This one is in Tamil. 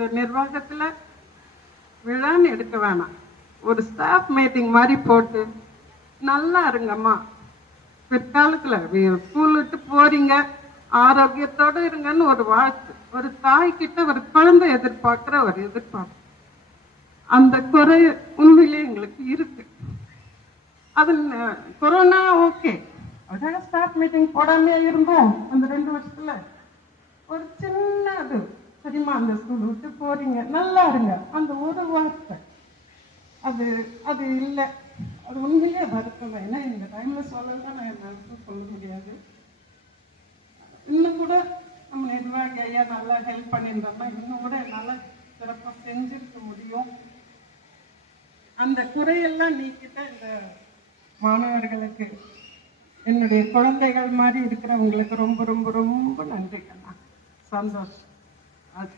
இந்த நிர்வாகத்தில் விழான்னு எடுக்க வேணாம், ஒரு ஸ்டாஃப் மீட்டிங் மாதிரி போட்டு நல்லா இருங்கம்மா, பிற்காலத்தில் ஸ்கூல் விட்டு போறீங்க ஆரோக்கியத்தோடு இருங்கன்னு ஒரு வாழ்த்து, ஒரு தாய்கிட்ட ஒரு குழந்தை எதிர்பார்க்குற ஒரு எதிர்பார்ப்பு. அந்த குறை உண்மையிலே எங்களுக்கு இருக்கு. அது கொரோனா ஓகே, அழகாக ஸ்டாஃப் மீட்டிங் போடாமே இருந்தோம் அந்த 2 வருஷத்துல. ஒரு சின்ன அது சரிம்மா அந்த ஸ்கூல் விட்டு போறீங்க நல்லா இருங்க, அந்த ஒரு வார்த்தை அது அது இல்லை. அது உண்மையிலே வருத்தம். ஏன்னா இந்த டைம்ல சொல்லலாம் நான் எல்லாருக்கும் சொல்ல முடியாது. இன்னும் கூட நம்ம நிர்வாகி ஐயா நல்லா ஹெல்ப் பண்ணியிருந்தோம்னா இன்னும் கூட நல்லா சிறப்பாக செஞ்சிருக்க முடியும். அந்த குறையெல்லாம் நீக்கிட்ட இந்த மாணவர்களுக்கு, என்னுடைய குழந்தைகள் மாதிரி இருக்கிறவங்களுக்கு ரொம்ப ரொம்ப ரொம்ப நன்றி அண்ணா. சந்தோஷம். அது